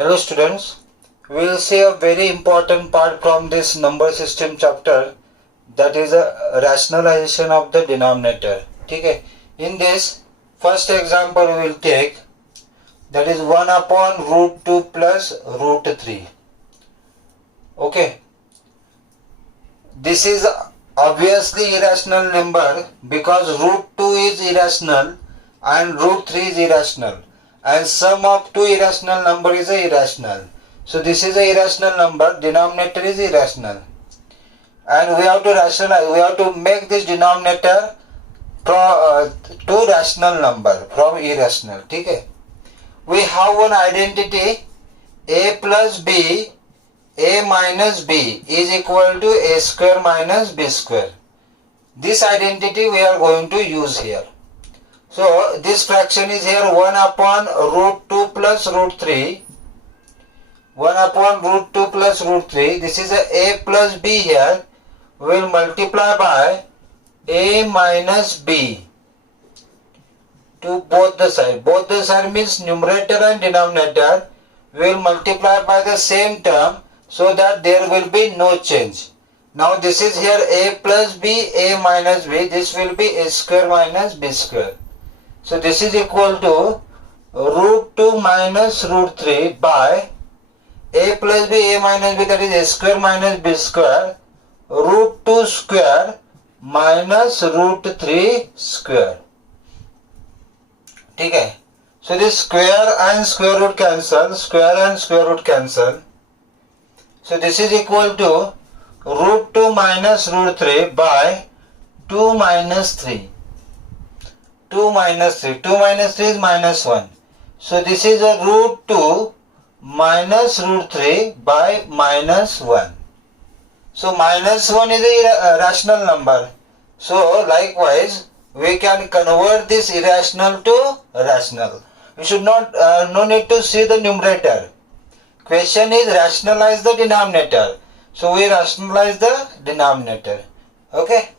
Hello students, we will see a very important part from this number system chapter, that is a rationalization of the denominator. Okay. In this first example we will take, that is 1 upon root 2 plus root 3. Okay. This is obviously irrational number because root 2 is irrational and root 3 is irrational, and sum of two irrational number is a irrational. So this is a irrational number, denominator is irrational, and we have to rationalize, we have to make this denominator to rational number from irrational. Okay. We have one identity, a plus b, a minus b is equal to a square minus b square. This identity we are going to use here. So this fraction is here 1 upon root 2 plus root 3. 1 upon root 2 plus root 3. This is a plus b here. We will multiply by a minus b to both the side. Both the side means numerator and denominator. We will multiply by the same term so that there will be no change. Now this is here a plus b, a minus b. This will be a square minus b square. So this is equal to root 2 minus root 3 by a plus b, a minus b, that is a square minus b square, root 2 square minus root 3 square. Okay. So this square and square root cancel, square and square root cancel. So this is equal to root 2 minus root 3 by 2 minus 3. 2 minus 3. 2 minus 3 is minus 1. So this is a root 2 minus root 3 by minus 1. So minus 1 is a rational number. So likewise we can convert this irrational to rational. We should not, no need to see the numerator. Question is rationalize the denominator. So we rationalize the denominator. Okay.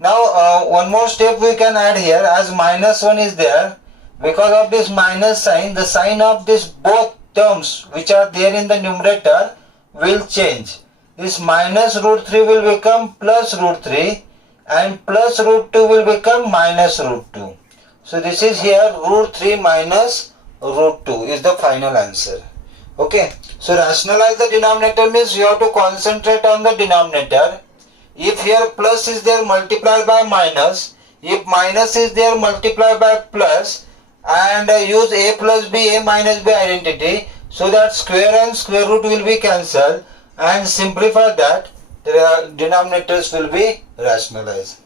Now one more step we can add here, as minus 1 is there. Because of this minus sign, the sign of this both terms which are there in the numerator will change. This minus root 3 will become plus root 3 and plus root 2 will become minus root 2. So this is here root 3 minus root 2 is the final answer. Okay. So rationalize the denominator means you have to concentrate on the denominator. If here plus is there, multiplied by minus. If minus is there, multiplied by plus, and use a plus b, a minus b identity, so that square and square root will be cancelled, and simplify that, the denominators will be rationalized.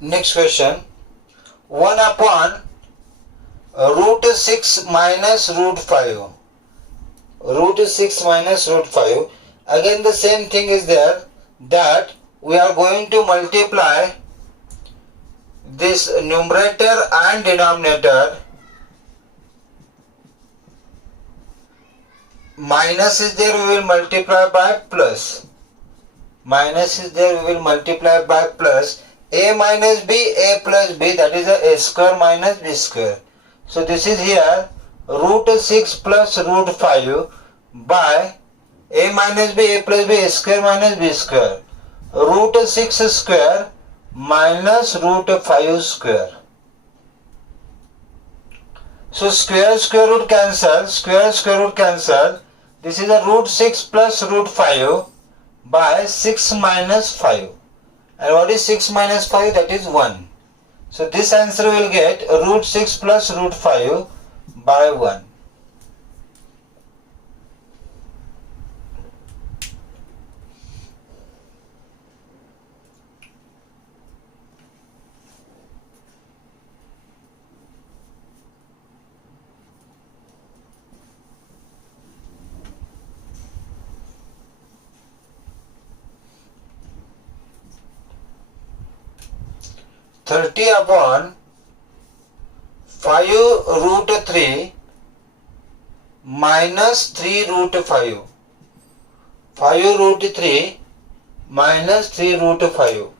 Next question, 1 upon root 6 minus root 5. Root 6 minus root 5. Again the same thing is there, that we are going to multiply this numerator and denominator. Minus is there, we will multiply by plus. Minus is there, we will multiply by plus. A minus b, a plus b, that is a square minus b square. So this is here root 6 plus root 5 by a minus b, a plus b, a square minus b square. Root 6 square minus root 5 square. So square square root cancel, square square root cancel. This is a root 6 plus root 5 by 6 minus 5. And what is 6 minus 5? That is 1. So this answer will get root 6 plus root 5 by 1. Thirty upon 5 root 3 minus 3 root 5. 5 root 3 minus 3 root 5.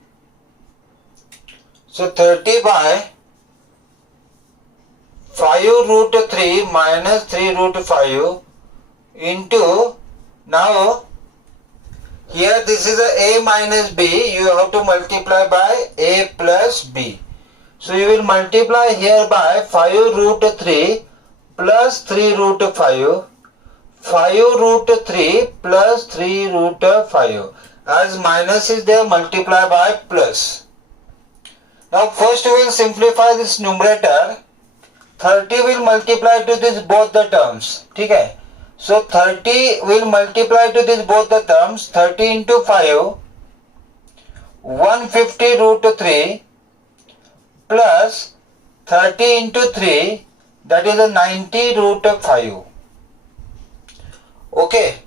So 30 by 5 root 3 minus 3 root 5 into, now here this is a minus b, you have to multiply by a plus b. So you will multiply here by 5 root 3 plus 3 root 5, 5 root 3 plus 3 root 5. As minus is there, multiply by plus. Now first we will simplify this numerator. 30 will multiply to this both the terms. Okay? So 30 will multiply to this both the terms. 30 into 5, 150 root 3 plus 30 into 3, that is a 90 root 5. Okay.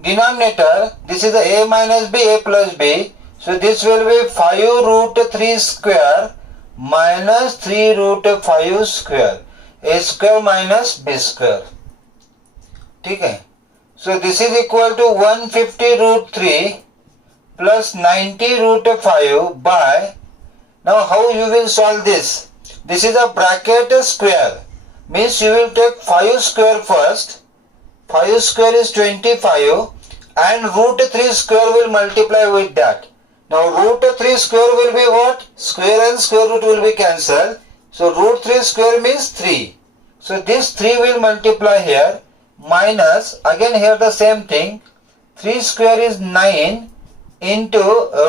Denominator, this is a minus b, a plus b. So this will be 5 root 3 square minus 3 root 5 square. A square minus b square. Okay. So this is equal to 150 root 3 plus 90 root 5 by, now how you will solve this? This is a bracket square. Means you will take 5 square first. 5 square is 25 and root 3 square will multiply with that. Now root 3 square will be what? Square and square root will be cancelled. So root 3 square means 3. So this 3 will multiply here minus, again here the same thing. 3 square is 9 into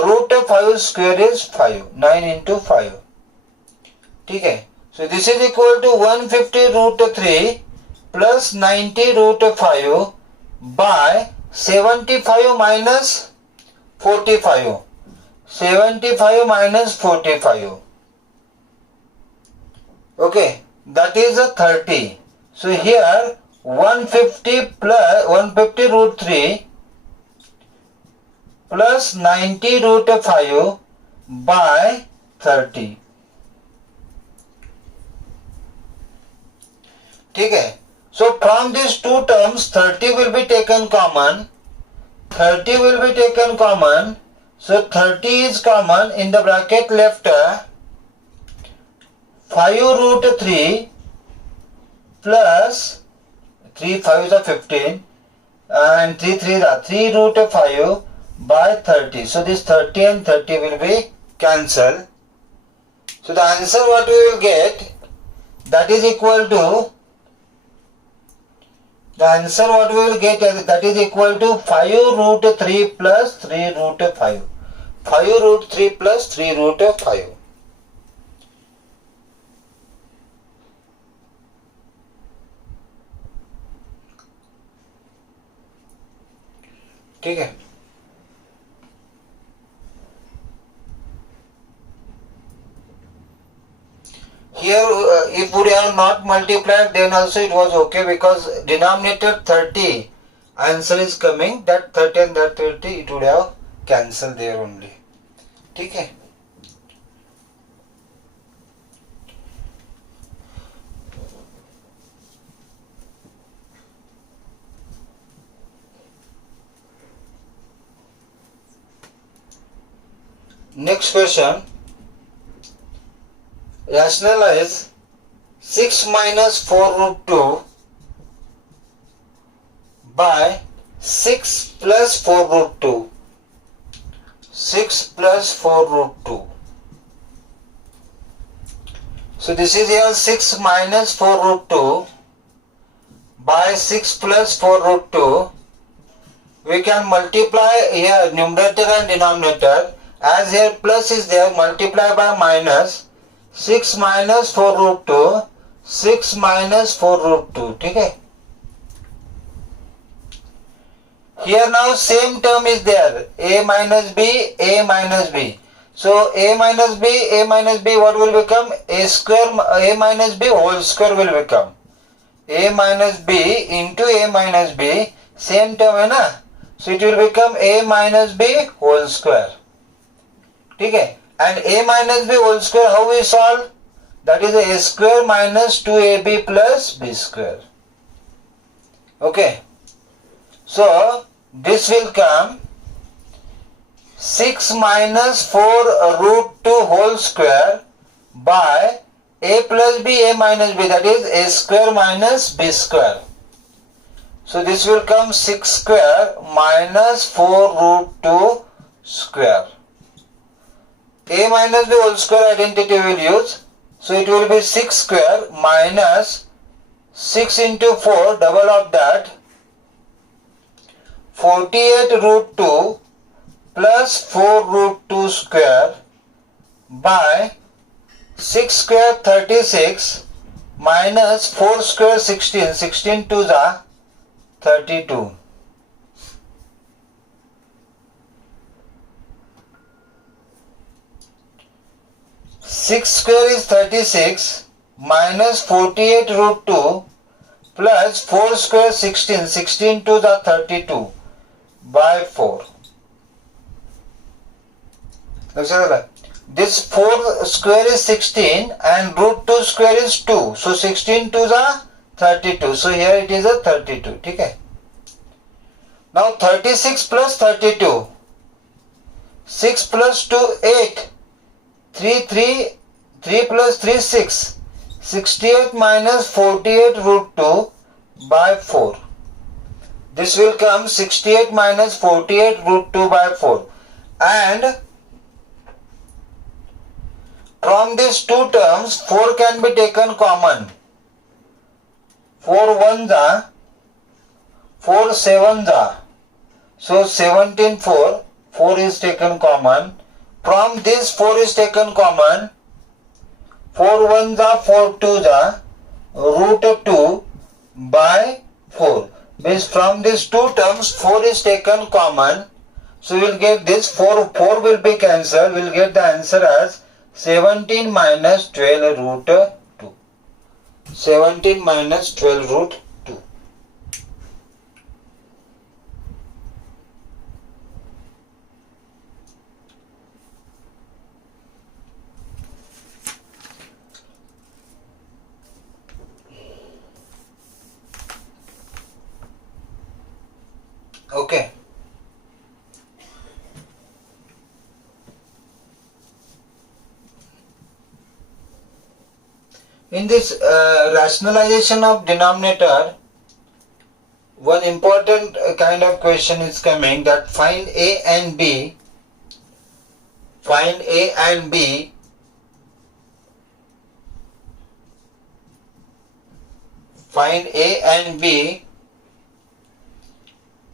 root 5 square is 5. 9 into 5. Okay. So this is equal to 150 root 3 plus 90 root 5 by 75 minus 45. 75 minus 45. Okay, that is a 30. So here 150 plus 150 root 3 plus 90 root 5 by 30. Okay. So from these two terms 30 will be taken common. 30 will be taken common. So 30 is common, in the bracket left 5 root 3 plus 3 5 is a 15 and 3 3 is 3 root 5 by 30. So this 30 and 30 will be cancelled. So the answer what we will get, that is equal to, the answer what we will get, that is equal to 5 root 3 plus 3 root 5. 5 root 3 plus 3 root 5. ठीक है. Here if we have not multiplied, then also it was okay, because denominator 30 answer is coming, that 30 and that 30 it would have cancelled there only. ठीक है. Next question. Rationalize 6 minus 4 root 2 by 6 plus 4 root 2. 6 plus 4 root 2. So this is here 6 minus 4 root 2 by 6 plus 4 root 2. We can multiply here numerator and denominator. As here plus is there, multiply by minus. 6 minus 4 root 2, 6 minus 4 root 2. Okay. Here now same term is there, a minus b, a minus b. So a minus b what will become? A square, a minus b whole square will become. A minus b into a minus b, same term है ना? So it will become a minus b whole square. Okay. And a minus b whole square, how we solve? That is a square minus 2ab plus b square. Okay. So this will come 6 minus 4 root 2 whole square by a plus b, a minus b, that is a square minus b square. So this will come 6 square minus 4 root 2 square. A minus b whole square identity we will use. So it will be 6 square minus 6 into 4, double of that, 48 root 2 plus 4 root 2 square by 6 square 36 minus 4 square 16, 16 to the 32. Six square is 36 minus 48 root 2 plus 4 square 16, 16 to the 32 by 4. This 4 square is 16 and root 2 square is 2. So 16 to the 32. So here it is a 32. Okay. Now 36 plus 32. 6 plus 2, 8. 3 plus 3, 6. 68 minus 48 root 2 by 4. This will come 68 minus 48 root 2 by 4. And from these two terms, 4 can be taken common. 4 ones are 4 sevens are. So 17 4, 4 is taken common. From this 4 is taken common. 4 ones are 4 twos are root 2 by 4. Means from these two terms 4 is taken common. So we will get this 4 will be cancelled. We will get the answer as 17 minus 12 root 2. 17 minus 12 root 2. Okay. In this rationalization of denominator, one important kind of question is coming, that find A and B. Find A and B find A and B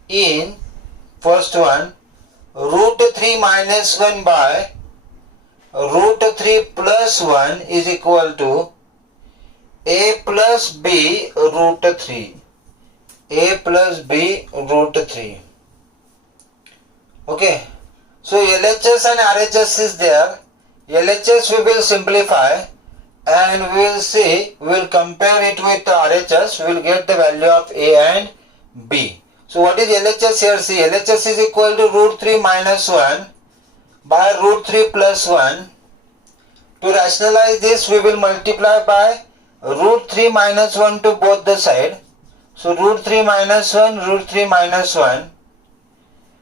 in first one, root 3 minus 1 by root 3 plus 1 is equal to A plus B root 3. A plus B root 3. Okay. So LHS and RHS is there. LHS we will simplify and we will see, we will compare it with RHS. We will get the value of A and B. So what is LHS here? See, LHS is equal to root 3 minus 1 by root 3 plus 1. To rationalize this, we will multiply by root 3 minus 1 to both the side. So root 3 minus 1, root 3 minus 1.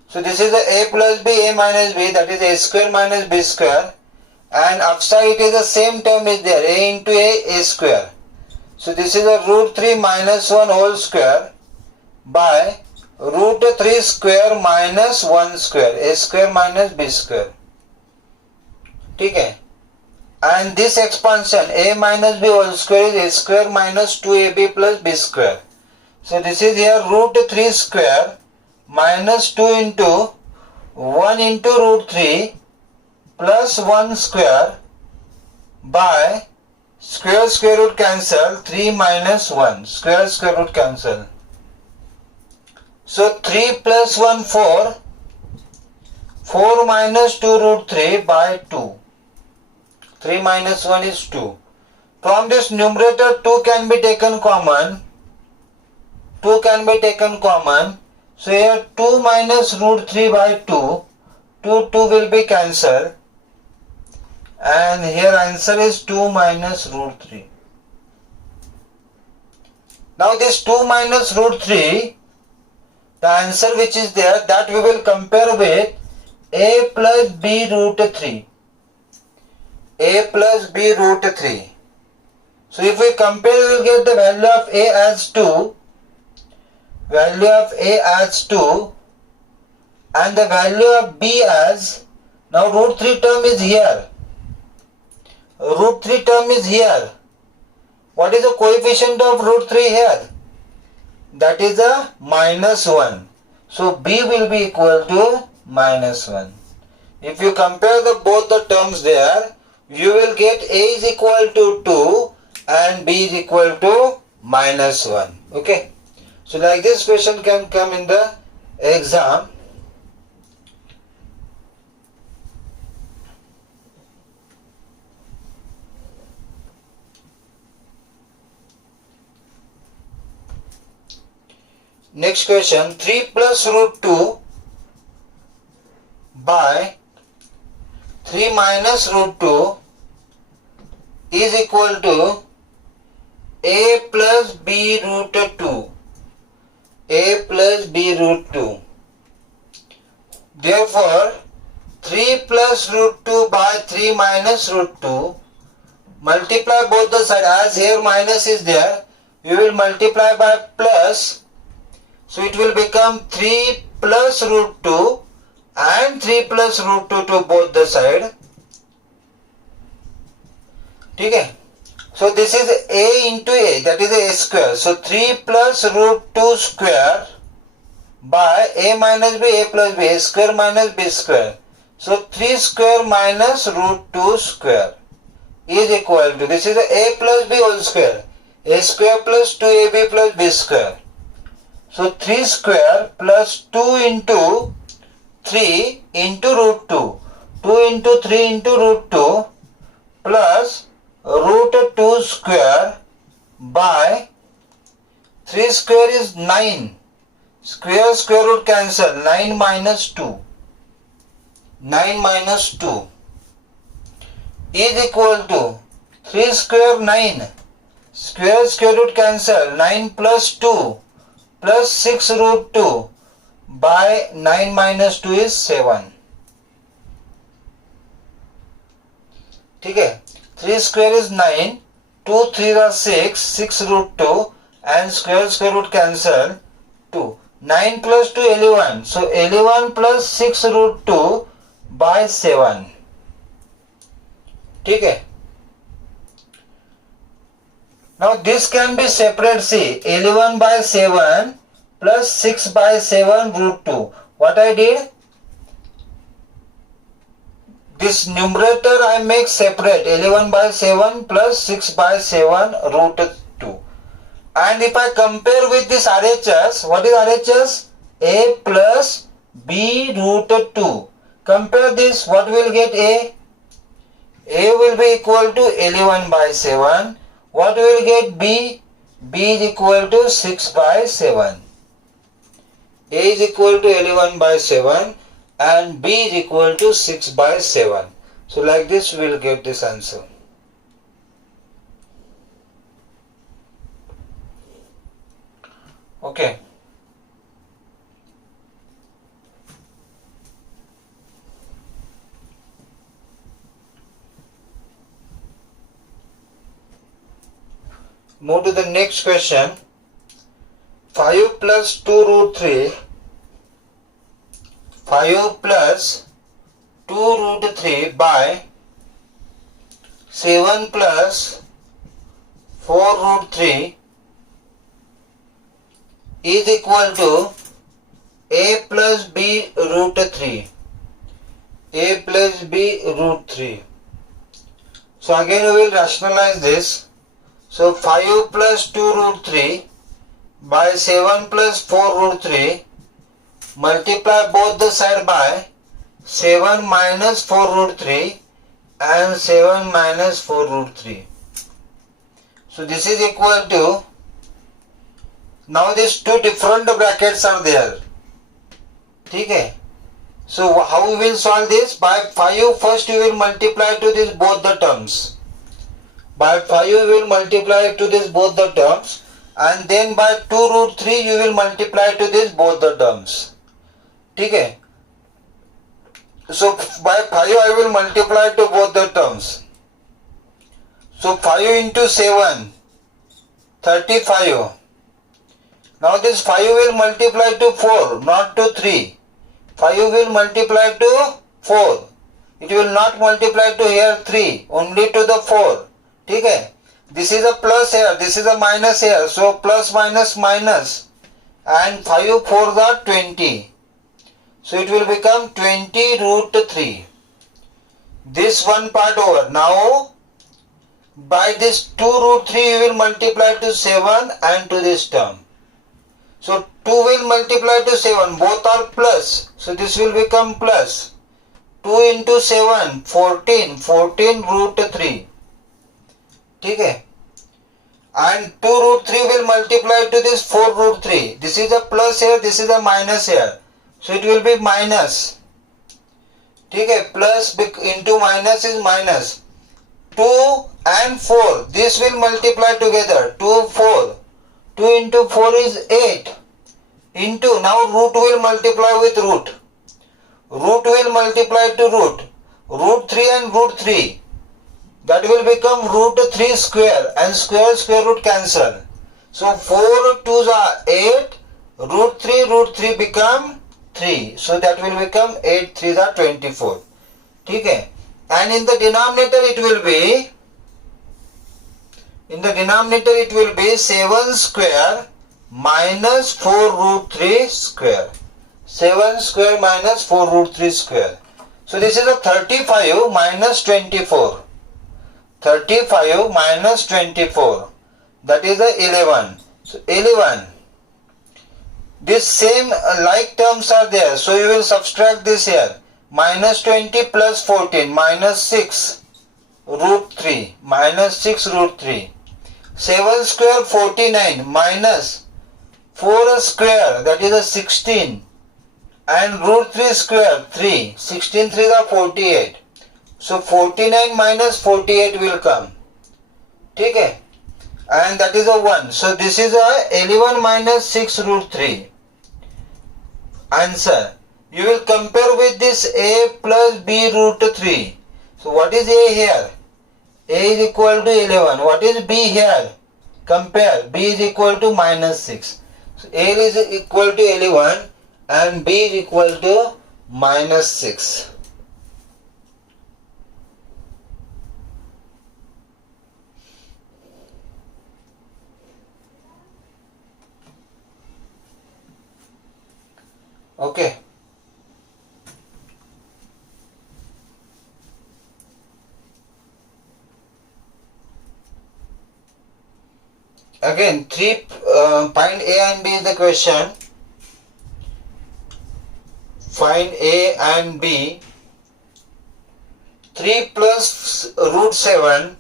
So this is the A plus B, A minus B, that is A square minus B square. And upside it is the same term is there, A into A square. So this is a root 3 minus 1 whole square by root 3 square minus 1 square, A square minus B square. Okay. And this expansion A minus B whole square is A square minus 2AB plus B square. So this is here root 3 square minus 2 into 1 into root 3 plus 1 square by square root cancel, 3 minus 1, square root cancel. So 3 plus 1 4, 4 minus 2 root 3 by 2. 3 minus 1 is 2. From this numerator 2 can be taken common. 2 can be taken common. So here 2 minus root 3 by 2. 2 will be cancelled. And here answer is 2 minus root 3. Now this 2 minus root 3, the answer which is there, that we will compare with a plus b root 3. A plus b root 3. So if we compare, we will get the value of a as 2. Value of a as 2. And the value of b as, now root 3 term is here. Root 3 term is here. What is the coefficient of root 3 here? That is a -1. So b will be equal to -1. If you compare both the terms there, you will get a is equal to 2 and b is equal to -1. Okay. So like this question can come in the exam. Next question, 3 plus root 2 by 3 minus root 2 is equal to a plus b root 2. A plus b root 2. Therefore, 3 plus root 2 by 3 minus root 2, multiply both the sides. As here minus is there, we will multiply by plus. So it will become 3 plus root 2 and 3 plus root 2 to both the side. Okay. So this is a into a, that is a square. So 3 plus root 2 square by a minus b, a plus b, a square minus b square. So 3 square minus root 2 square is equal to, this is a plus b whole square. A square plus 2ab plus b square. So 3 square plus 2 into 3 into root 2. 2 into 3 into root 2 plus root 2 square by 3 square is 9. Square root cancel. 9 minus 2. 9 minus 2 is equal to 3 square 9. Square root cancel. 9 plus 2 plus 6 root 2 by 9 minus 2 is 7. ठीक है. 3 square is 9, 2 3 are 6, 6 root 2 and square root cancel 2. 9 plus 2 11. So 11 plus 6 root 2 by 7. ठीक है. Now this can be separate. See, 11 by 7 plus 6 by 7 root 2. What I did? This numerator I make separate. 11 by 7 plus 6 by 7 root 2. And if I compare with this RHS, what is RHS? A plus b root 2. Compare this, what will get A? A will be equal to 11 by 7. What will get B? B is equal to 6 by 7. A is equal to 11 by 7 and B is equal to 6 by 7. So like this we will get this answer. Okay. Move to the next question. 5 plus 2 root 3. 5 plus 2 root 3 by 7 plus 4 root 3 is equal to a plus b root 3. A plus b root 3. So again we will rationalize this. So 5 plus 2 root 3 by 7 plus 4 root 3, multiply both the side by 7 minus 4 root 3 and 7 minus 4 root 3. So this is equal to, now these two different brackets are there. Okay. So how we will solve this? By 5 first you will multiply to this both the terms. By 5 you will multiply to this both the terms, and then by 2 root 3 you will multiply to this both the terms. Okay. So by 5 I will multiply to both the terms. So 5 into 7, 35. Now this 5 will multiply to 4, not to 3. 5 will multiply to 4. It will not multiply to here 3, only to the 4. Okay? This is a plus here, this is a minus here. So plus minus minus. And 5 4s are 20. So it will become 20 root 3. This one part over. Now by this 2 root 3 you will multiply to 7 and to this term. So 2 will multiply to 7. Both are plus. So this will become plus. 2 into 7, 14. 14 root 3. Okay? And 2 root 3 will multiply to this 4 root 3. This is a plus here, this is a minus here. So it will be minus. Okay? Plus into minus is minus. 2 and 4. This will multiply together. 2, 4. 2 into 4 is 8. Into, now root will multiply with root. Root will multiply to root. Root 3 and root 3. That will become root 3 square, and square root cancel. So 4 2s are 8. Root 3 become 3. So that will become 8 3s are 24. Okay? And in the denominator it will be 7 square minus 4 root 3 square. 7 square minus 4 root 3 square. So this is a 35 minus 24. 35 minus 24. That is a 11. So 11. This same like terms are there. So you will subtract this here. Minus 20 plus 14 minus 6 root 3. Minus 6 root 3. 7 square 49 minus 4 square, that is a 16, and root 3 square 3. 16 3s are 48. So 49 minus 48 will come. Okay? And that is a 1. So this is a 11 minus 6 root 3. Answer. You will compare with this a plus b root 3. So what is a here? A is equal to 11. What is b here? Compare. B is equal to minus 6. So a is equal to 11 and b is equal to minus 6. Okay. Again, find A and B is the question. Find A and B. 3 plus root 7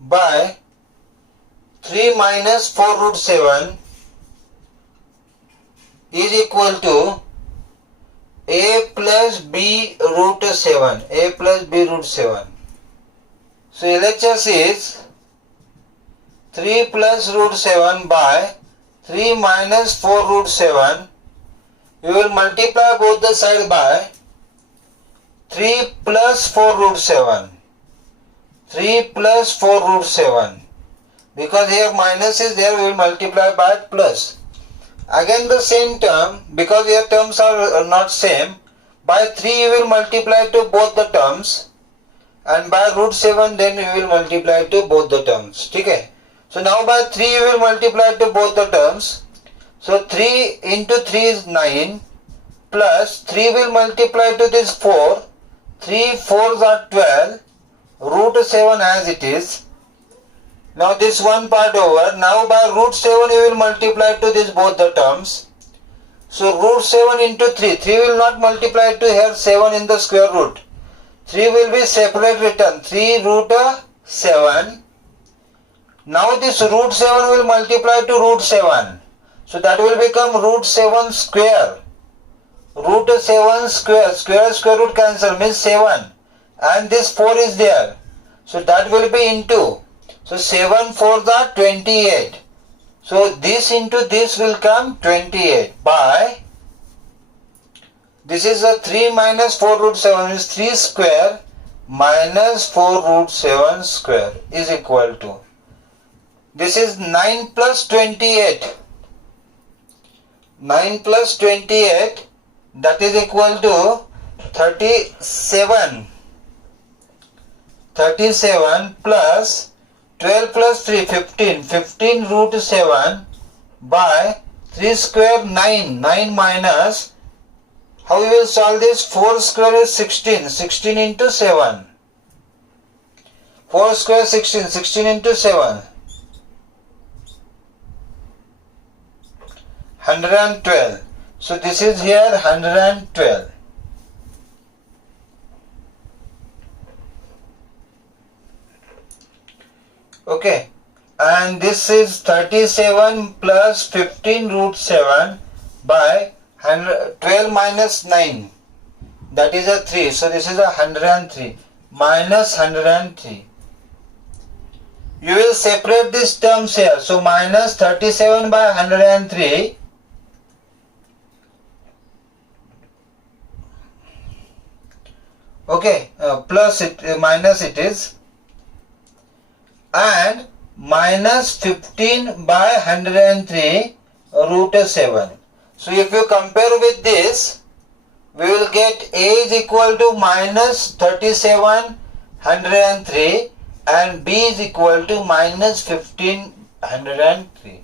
by 3 minus 4 root 7 is equal to A plus B root 7. A plus B root 7. So LHS is 3 plus root 7 by 3 minus 4 root 7. We will multiply both the sides by 3 plus 4 root 7. 3 plus 4 root 7. Because here minus is there, we will multiply by plus. Again the same term, because here terms are not same. By 3 you will multiply to both the terms. And by root 7 then you will multiply to both the terms. Okay? So now by 3 you will multiply to both the terms. So 3 into 3 is 9 plus 3 will multiply to this 4. 3 4s are 12. Root 7 as it is. Now this one part over. Now by root 7 you will multiply to this both the terms. So root 7 into 3. 3 will not multiply to here 7 in the square root. 3 will be separate written. 3 root 7. Now this root 7 will multiply to root 7. So that will become root 7 square. Root 7 square. Square root cancel means 7. And this 4 is there. So that will be into. So 7 4s are 28. So this into this will come 28 by This is a 3 minus 4 root 7 is 3 square minus 4 root 7 square is equal to. This is 9 plus 28. 9 plus 28, that is equal to 37. 37 plus 12 plus 3, 15. 15 root 7 by 3 square 9. 9 minus, how we will solve this? 4 square is 16. 16 into 7. 4 square 16. 16 into 7. 112. So this is here 112. Okay. And this is 37 plus 15 root 7 by 12 minus 9. That is a 3. So this is a 103 minus 103. You will separate these terms here. So minus 37 by 103. Okay, plus it, minus it is, and minus 15 by 103 root 7. So if you compare with this, we will get A is equal to minus 37 103 and B is equal to minus 15 103.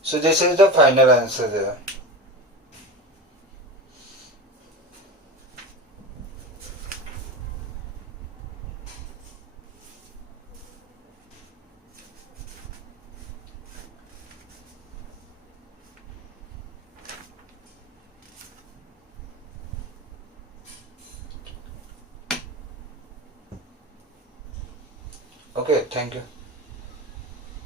So this is the final answer there. Okay, thank you.